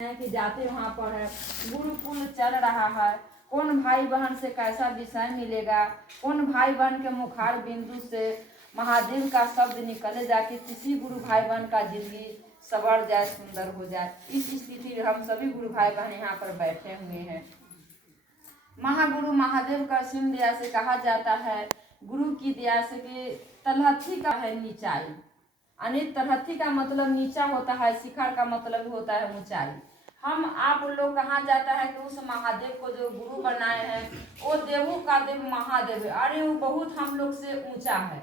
हैं कि जाते वहाँ पर है, गुरुकुल चल रहा है, कौन भाई बहन से कैसा विषय मिलेगा, कौन भाई बहन के मुखार बिंदु से महादेव का शब्द निकले जाके किसी गुरु भाई बहन का जिंदगी सवर जाए, सुंदर हो जाए। इस स्थिति में हम सभी गुरु भाई बहन यहाँ पर बैठे हुए हैं। महागुरु महादेव का सिंह दया से कहा जाता है, गुरु की दया से कि तलहथी का है नीचाई, अनेक तलहथी का मतलब नीचा होता है, शिखर का मतलब होता है ऊंचाई। हम आप लोग कहा जाता है कि उस महादेव को जो गुरु बनाए हैं वो देवों का देव महादेव है। अरे वो बहुत हम लोग से ऊंचा है,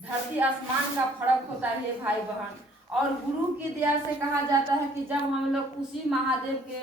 धरती आसमान का फर्क होता है भाई बहन। और गुरु की दया से कहा जाता है कि जब हम लोग उसी महादेव के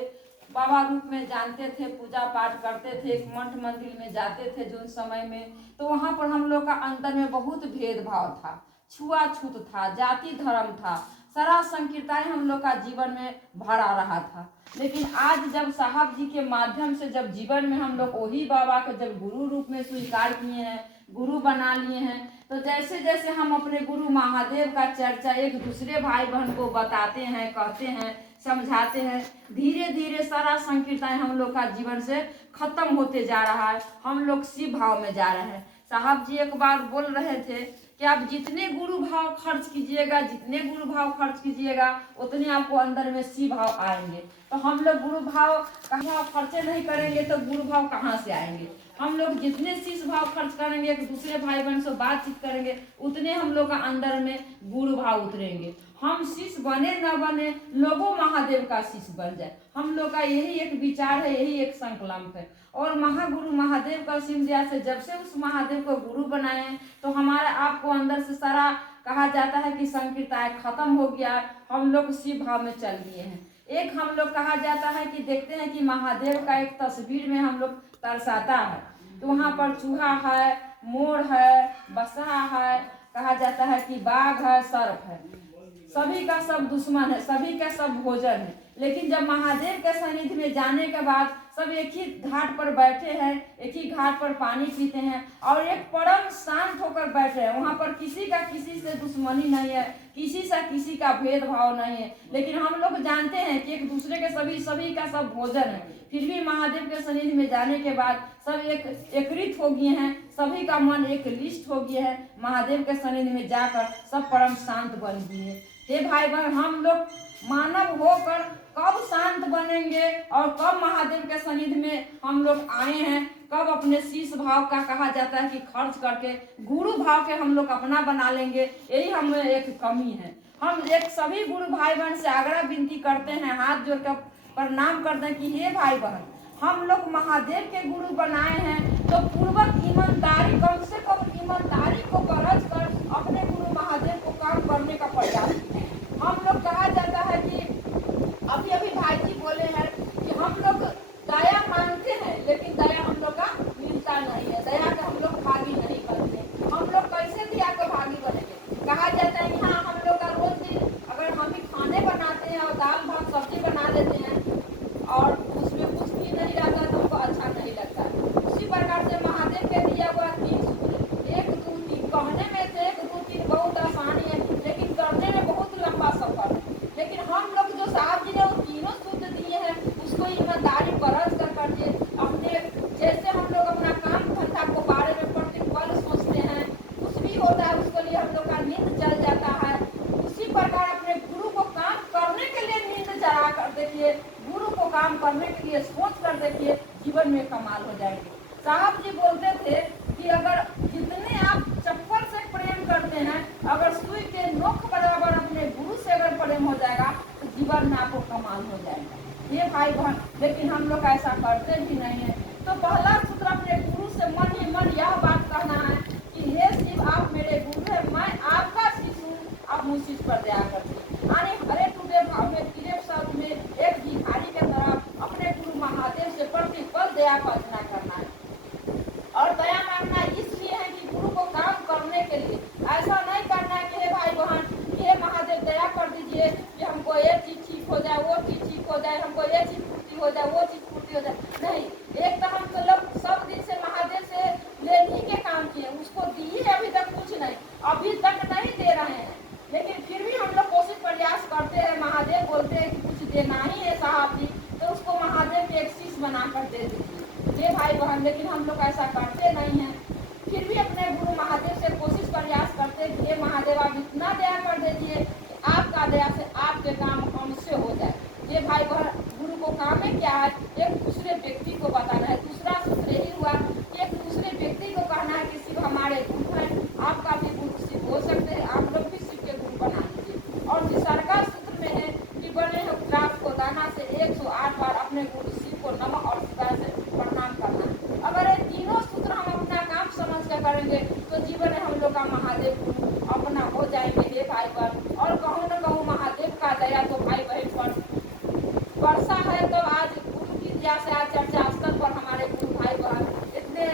बाबा रूप में जानते थे, पूजा पाठ करते थे, एक मठ मंदिर में जाते थे जो समय में, तो वहाँ पर हम लोग का अंदर में बहुत भेदभाव था, छुआछूत था, जाति धर्म था, सारा संकीर्तन हम लोग का जीवन में भरा रहा था। लेकिन आज जब साहब जी के माध्यम से जब जीवन में हम लोग वही बाबा को जब गुरु रूप में स्वीकार किए हैं, गुरु बना लिए हैं, तो जैसे जैसे हम अपने गुरु महादेव का चर्चा एक दूसरे भाई बहन को बताते हैं, कहते हैं, समझाते हैं, धीरे धीरे सारा संकीर्तन हम लोग का जीवन से खत्म होते जा रहा है, हम लोग शिव भाव में जा रहे हैं। साहब जी एक बार बोल रहे थे कि आप जितने गुरु भाव खर्च कीजिएगा, जितने गुरु भाव खर्च कीजिएगा उतने आपको अंदर में शिव भाव आएंगे। तो हम लोग गुरु भाव कहाँ खर्चे नहीं करेंगे तो गुरु भाव कहाँ से आएंगे। हम लोग जितने शिव भाव खर्च करेंगे, एक दूसरे भाई बहन से बातचीत करेंगे, उतने हम लोग का अंदर में गुरु भाव उतरेंगे। हम शिष्य बने न बने, लोगों महादेव का शिष्य बन जाए, हम लोग का यही एक विचार है, यही एक संकल्प है। और महागुरु महादेव का सिंह दया से जब से उस महादेव को गुरु बनाए तो हमारे आपको अंदर से सारा कहा जाता है कि संकीर्तन खत्म हो गया, हम लोग शिव भाव में चल दिए हैं। एक हम लोग कहा जाता है कि देखते हैं कि महादेव का एक तस्वीर में हम लोग तरसाता है, तो वहाँ पर चूहा है, मोर है, बसहा है, कहा जाता है कि बाघ है, सर्प है, सभी का सब दुश्मन है, सभी का सब भोजन है। लेकिन जब महादेव के सानिध्य में जाने के बाद सब एक ही घाट पर बैठे हैं, एक ही घाट पर पानी पीते हैं और एक परम शांत होकर बैठे हैं। वहाँ पर किसी का किसी से दुश्मनी नहीं है, किसी से किसी का भेदभाव नहीं है। लेकिन हम लोग जानते हैं कि एक दूसरे के सभी का सब भोजन है, फिर भी महादेव के सानिध्य में जाने के बाद सब एकत्रित हो गए हैं, सभी का मन एक लिस्ट हो गया है, महादेव के सानिध्य में जाकर सब परम शांत बन गए हैं। हे भाई बहन, हम लोग मानव होकर कब शांत बनेंगे और कब महादेव के सानिध्य में हम लोग आए हैं, कब अपने शीश भाव का कहा जाता है कि खर्च करके गुरु भाव के हम लोग अपना बना लेंगे, यही हमें एक कमी है। हम एक सभी गुरु भाई बहन से आग्रह विनती करते हैं, हाथ जोड़कर प्रणाम करते हैं कि हे भाई बहन, हम लोग महादेव के गुरु बनाए हैं तो पूर्वक ईमानदारी, कम से कम ईमानदारी को बरत कर अपने गुरु महादेव को काम करने का प्रयास करें। हम लोग कहा जाता है कि अभी भाई जी बोले हैं कि हम लोग दया मांगते हैं लेकिन दया हम लोग का मिलता नहीं है, दया के हम लोग भागी नहीं बनते। हम लोग कैसे दया के भागी बनेंगे। कहा जाता है कि हाँ, हम लोग का रोज दिन अगर हम ही खाने बनाते हैं और दाल भात सब्जी बना देते हैं और उसमें कुछ भी नहीं रहता तो हमको अच्छा नहीं लगता। उसी प्रकार से महादेव के दिया हुआ 3 सूत्र 1 2 3 कहने में से 1 2 3 बहुत आसानी है, लेकिन करने में बहुत लंबा सफर है। लेकिन हम लोग जो साहब जी ने वो तीनों सूत्र दिए हैं उसको ईमानदारी बरस कर करके अपने, जैसे हम लोग अपना काम धंधा को बारे में प्रतिपल सोचते हैं, कुछ भी होता है उसके लिए हम लोग का नींद चल जाता है, उसी प्रकार अपने गुरु को काम करने के लिए नींद चढ़ा कर देखिए, गुरु को काम करने के लिए सोच कर देखिए, जीवन में कमाल हो जाएंगे। साहब जी बोलते थे कि अगर जितने आप चप्पल से प्रेम करते हैं, अगर सुई के नोक बराबर अपने गुरु से अगर प्रेम हो जाएगा तो जीवन में आपको कमाल हो जाएगा। ये भाई बहन, लेकिन हम लोग ऐसा करते भी नहीं है। तो पहला सूत्र अपने गुरु से मन ही मन यह बात कहना है कि हे शिव, आप मेरे गुरु है, मैं आपका शिष्य हूँ, आप मुझ शिष्य पर दया करते। यानी हरे टूटे भाव में तिरे शब्द में एक भिखारी के तरह अपने गुरु महादेव से प्रतिपल दया प्रार्थना करना है। और दया मांगना इसलिए है कि गुरु को काम करने के लिए, ऐसा नहीं करना है कि हे भाई बहन, हे महादेव दया कर दीजिए कि हमको ये चीज ठीक हो जाए, वो चीज ठीक हो जाए, हमको ये चीज पूर्ति हो जाए, वो चीज पूर्ति हो जाए। नहीं, एक तो हम तो लोग सब दिन से महादेव से लेने के काम किए, उसको दिए अभी तक कुछ नहीं, अभी तक नहीं दे रहे हैं, लेकिन फिर भी हम लोग कोशिश प्रयास करते हैं। महादेव बोलते हैं कि कुछ देना ही है साहब, बनाकर दे दीजिए ये भाई बहन। लेकिन हम लोग ऐसा करते नहीं हैं। फिर भी अपने गुरु महादेव से कोशिश प्रयास करते कि ये महादेव आप इतना दया कर दीजिए कि आपका दया से आपके काम हमसे हो जाए। ये भाई बहन गुरु को काम है क्या है, एक दूसरे व्यक्ति को बताना है। दूसरा सूत्र यही हुआ कि एक दूसरे व्यक्ति को कहना है कि शिव हमारे गुरु हैं, आपका भी गुरु शिव हो सकते हैं, आप लोग भी शिव के गुरु बना लीजिए। और तीसरा सूत्र में है कि बने हुए ग्रास को दाना से 108 बार अपने गुरु शिव को नमः और शिवाय से प्रणाम करना है। अगर ये तीनों सूत्र हम अपना काम समझ कर करेंगे तो जीवन में हम लोग का महादेव गुरु अपना हो जाएंगे ये भाई बहन। और कहूँ न कहूँ महादेव का दया तो भाई बहन पर वर्षा है। तो आज गुरु की दया से आज चर्चा स्थल पर हमारे गुरु भाई बहन इतने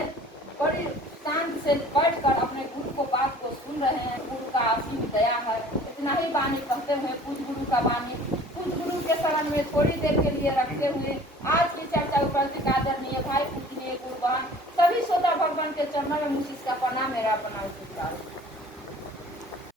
बड़ी शांत से बैठ कर अपने गुरु को बात को सुन रहे हैं। गुरु का असीम दया है। इतना ही वाणी कहते हुए पूज गुरु का वाणी पूज गुरु के शरण में थोड़ी देर के लिए रखते हुए आज की चर्चा उपस्थित आदरणीय भाई पूजनीय गुरु बहन सभी श्रोता भगवान के चरणों में मुझ का प्रणाम मेरा प्रणाम।